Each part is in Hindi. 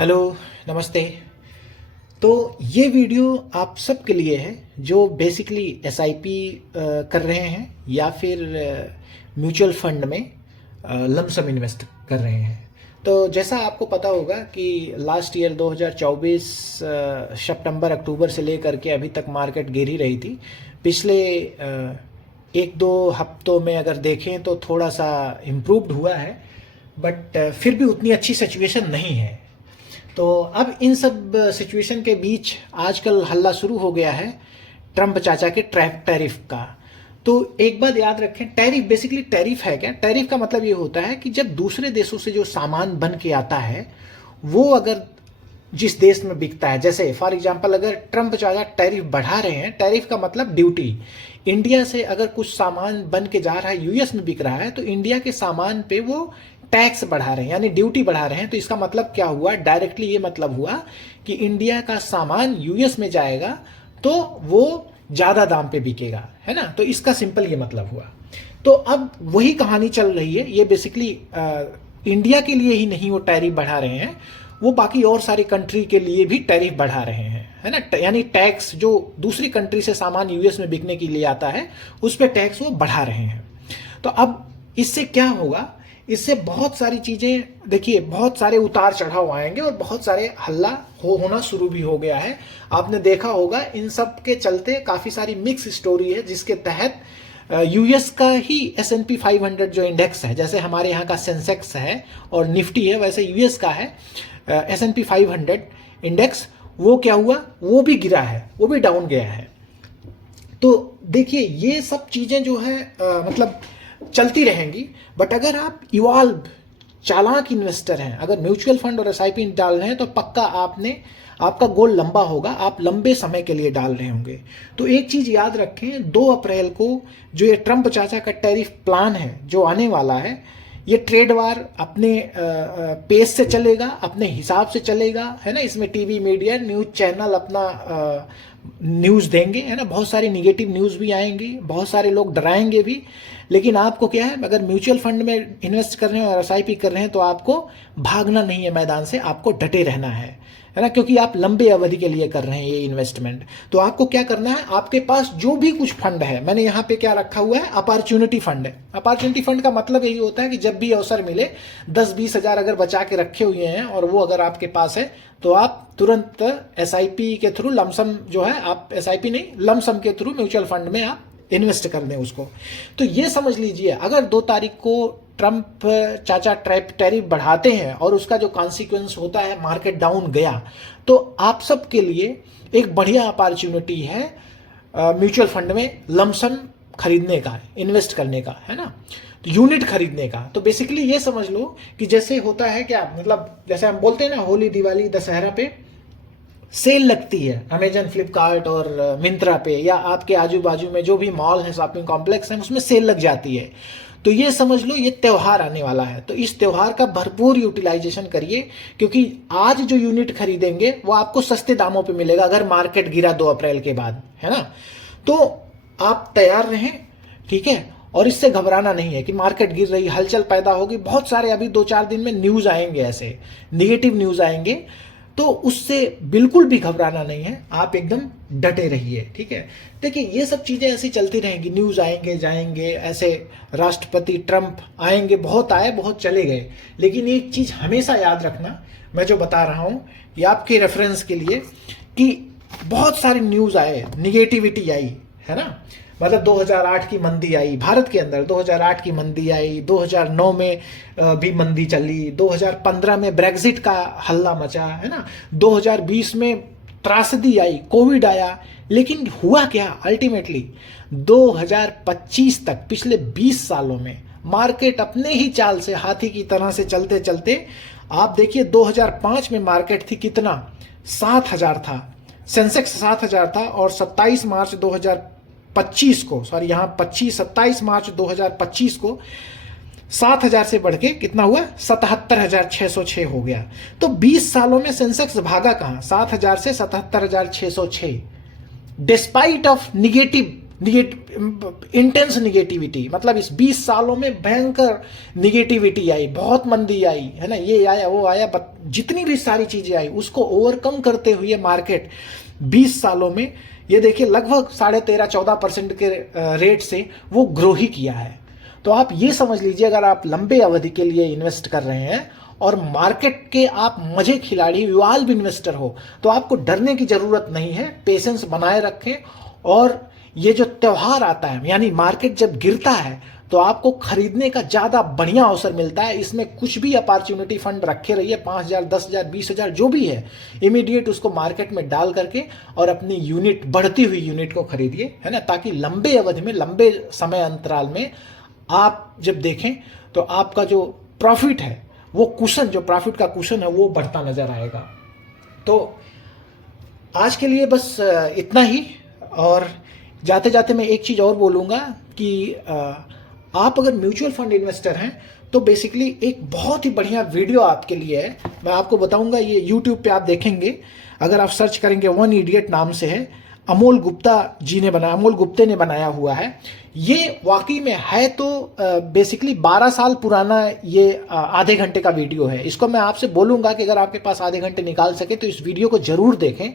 हेलो, नमस्ते। तो ये वीडियो आप सबके लिए है जो बेसिकली एसआईपी कर रहे हैं या फिर म्यूचुअल फंड में लमसम इन्वेस्ट कर रहे हैं। तो जैसा आपको पता होगा कि लास्ट ईयर 2024 सितंबर अक्टूबर से लेकर के अभी तक मार्केट गिर ही रही थी। पिछले एक दो हफ्तों में अगर देखें तो थोड़ा सा इम्प्रूव्ड हुआ है, बट फिर भी उतनी अच्छी सिचुएशन नहीं है। तो अब इन सब सिचुएशन के बीच आजकल हल्ला शुरू हो गया है ट्रम्प चाचा के टैरिफ का। तो एक बात याद रखें, टैरिफ बेसिकली टैरिफ है क्या? टैरिफ का मतलब ये होता है कि जब दूसरे देशों से जो सामान बन के आता है वो अगर जिस देश में बिकता है, जैसे फॉर एग्जांपल अगर ट्रम्प चाचा टैरिफ बढ़ा रहे हैं, टैरिफ का मतलब ड्यूटी। इंडिया से अगर कुछ सामान बन के जा रहा है, यूएस में बिक रहा है, तो इंडिया के सामान पे वो टैक्स बढ़ा रहे हैं, यानी ड्यूटी बढ़ा रहे हैं। तो इसका मतलब क्या हुआ? डायरेक्टली ये मतलब हुआ कि इंडिया का सामान यूएस में जाएगा तो वो ज्यादा दाम पे बिकेगा, है ना। तो इसका सिंपल ये मतलब हुआ। तो अब वही कहानी चल रही है। ये बेसिकली इंडिया के लिए ही नहीं वो टैरिफ बढ़ा रहे हैं, वो बाकी और सारी कंट्री के लिए भी टैरिफ बढ़ा रहे हैं, है ना। यानी टैक्स जो दूसरी कंट्री से सामान यूएस में बिकने के लिए आता है उस पर टैक्स वो बढ़ा रहे हैं। तो अब इससे क्या होगा? इससे बहुत सारी चीजें, देखिए, बहुत सारे उतार चढ़ाव आएंगे और बहुत सारे हल्ला होना शुरू भी हो गया है। आपने देखा होगा इन सब के चलते काफी सारी मिक्स स्टोरी है, जिसके तहत यूएस का ही S&P 500 जो इंडेक्स है, जैसे हमारे यहाँ का सेंसेक्स है और निफ्टी है, वैसे यूएस का है S&P 500 इंडेक्स। वो क्या हुआ? वो भी गिरा है, वो भी डाउन गया है। तो देखिए, ये सब चीजें जो है मतलब चलती रहेंगी। बट अगर आप इवॉल्व चालाक इन्वेस्टर हैं, अगर म्यूचुअल फंड और एसआईपी डाल रहे हैं, तो पक्का आपका गोल लंबा होगा, आप लंबे समय के लिए डाल रहे होंगे। तो एक चीज याद रखें, 2 अप्रैल को जो ये ट्रम्प चाचा का टैरिफ प्लान है जो आने वाला है, ये ट्रेड वार अपने पेस से चलेगा, अपने हिसाब से चलेगा, है ना। इसमें टीवी मीडिया न्यूज चैनल अपना न्यूज देंगे, है ना। बहुत सारी निगेटिव न्यूज भी आएंगी, बहुत सारे लोग डराएंगे भी। लेकिन आपको क्या है, अगर म्यूचुअल फंड में इन्वेस्ट कर रहे हैं और एसआईपी कर रहे हैं, तो आपको भागना नहीं है मैदान से, आपको डटे रहना है ना। क्योंकि आप लंबे अवधि के लिए कर रहे हैं ये इन्वेस्टमेंट। तो आपको क्या करना है, आपके पास जो भी कुछ फंड है, मैंने यहाँ पे क्या रखा हुआ है, अपॉर्चुनिटी फंड है। अपॉर्चुनिटी फंड का मतलब यही होता है कि जब भी अवसर मिले, 10-20 हजार अगर बचा के रखे हुए हैं और वो अगर आपके पास है, तो आप तुरंत एसआईपी के थ्रू लमसम जो है, आप एसआईपी नहीं, लमसम के थ्रू म्यूचुअल फंड में आप इन्वेस्ट कर दें उसको। तो ये समझ लीजिए, अगर 2 तारीख को ट्रम्प चाचा टैरिफ बढ़ाते हैं और उसका जो कॉन्सिक्वेंस होता है, मार्केट डाउन गया, तो आप सब के लिए एक बढ़िया अपॉर्चुनिटी है म्यूचुअल फंड में लमसम खरीदने का, इन्वेस्ट करने का, है ना। तो यूनिट खरीदने का। तो बेसिकली ये समझ लो कि जैसे होता है क्या, मतलब जैसे हम बोलते हैं ना, होली, दिवाली, दशहरा पे सेल लगती है अमेजन, फ्लिपकार्ट और मिंत्रा पे, या आपके आजू बाजू में जो भी मॉल है, शॉपिंग कॉम्प्लेक्स है, उसमें सेल लग जाती है। तो ये समझ लो, ये त्योहार आने वाला है, तो इस त्योहार का भरपूर यूटिलाइजेशन करिए, क्योंकि आज जो यूनिट खरीदेंगे वो आपको सस्ते दामों पे मिलेगा अगर मार्केट गिरा 2 अप्रैल के बाद, है ना। तो आप तैयार रहें, ठीक है। और इससे घबराना नहीं है कि मार्केट गिर रही, हलचल पैदा होगी, बहुत सारे अभी 2-4 दिन में न्यूज आएंगे, ऐसे निगेटिव न्यूज आएंगे, तो उससे बिल्कुल भी घबराना नहीं है, आप एकदम डटे रहिए, ठीक है। देखिए, ये सब चीजें ऐसी चलती रहेंगी, न्यूज आएंगे जाएंगे, ऐसे राष्ट्रपति ट्रम्प आएंगे, बहुत आए बहुत चले गए। लेकिन एक चीज हमेशा याद रखना, मैं जो बता रहा हूं ये आपके रेफरेंस के लिए, कि बहुत सारी न्यूज आए, निगेटिविटी आई, है ना। मतलब 2008 की मंदी आई भारत के अंदर, 2008 की मंदी आई, 2009 में भी मंदी चली, 2015 में ब्रेग्जिट का हल्ला मचा, है ना, 2020 में त्रासदी आई, कोविड आया। लेकिन हुआ क्या अल्टीमेटली? 2025 तक, पिछले 20 सालों में मार्केट अपने ही चाल से, हाथी की तरह से चलते चलते, आप देखिए 2005 में मार्केट थी कितना, 7,000 था, सेंसेक्स 7,000 था, और 27 मार्च 2025 को, सॉरी यहाँ 27 मार्च 2025 को 7,000 से बढ़ के कितना हुआ, 77,606 हो गया। तो 20 सालों में सेंसेक्स भागा कहां, 7,000 से 77,606, despite of negative intense negativity, मतलब इस 20 सालों में भयंकर निगेटिविटी आई, बहुत मंदी आई है ना, ये आया वो आया, जितनी भी सारी चीजें आई उसको ओवरकम करते हुए मार्केट 20 सालों में ये देखिए लगभग 13-14% के रेट से वो ग्रो ही किया है। तो आप ये समझ लीजिए, अगर आप लंबे अवधि के लिए इन्वेस्ट कर रहे हैं और मार्केट के आप मजे खिलाड़ी इवाल्व इन्वेस्टर हो, तो आपको डरने की जरूरत नहीं है। पेशेंस बनाए रखें, और ये जो त्योहार आता है यानी मार्केट जब गिरता है तो आपको खरीदने का ज्यादा बढ़िया अवसर मिलता है। इसमें कुछ भी अपॉर्चुनिटी फंड रखे रहिए, 5,000, 10,000, 20,000 जो भी है, इमीडिएट उसको मार्केट में डाल करके और अपनी यूनिट, बढ़ती हुई यूनिट को खरीदिए, है ना, ताकि लंबे अवधि में, लंबे समय अंतराल में आप जब देखें तो आपका जो प्रॉफिट है, वो कुशन, जो प्रॉफिट का कुशन है वो बढ़ता नजर आएगा। तो आज के लिए बस इतना ही। और जाते जाते मैं एक चीज और बोलूंगा कि आप अगर म्यूचुअल फंड इन्वेस्टर हैं तो बेसिकली एक बहुत ही बढ़िया वीडियो आपके लिए है, मैं आपको बताऊंगा। ये यूट्यूब पे आप देखेंगे, अगर आप सर्च करेंगे, वन इडियट नाम से है, अमोल गुप्ता जी ने बनाया, अमोल गुप्ते ने बनाया हुआ है। ये वाकई में है तो बेसिकली 12 साल पुराना ये आधे घंटे का वीडियो है। इसको मैं आपसे बोलूंगा कि अगर आपके पास आधे घंटे निकाल सके तो इस वीडियो को जरूर देखें।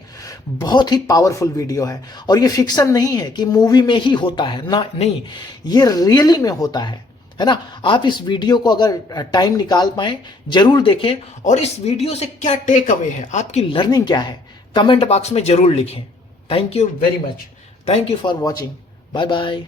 बहुत ही पावरफुल वीडियो है, और ये फिक्शन नहीं है कि मूवी में ही होता है ना, नहीं, ये रियली में होता है ना। आप इस वीडियो को अगर टाइम निकाल पाए जरूर देखें, और इस वीडियो से क्या टेक अवे है, आपकी लर्निंग क्या है, कमेंट बॉक्स में जरूर लिखें। Thank you very much, thank you for watching, bye bye.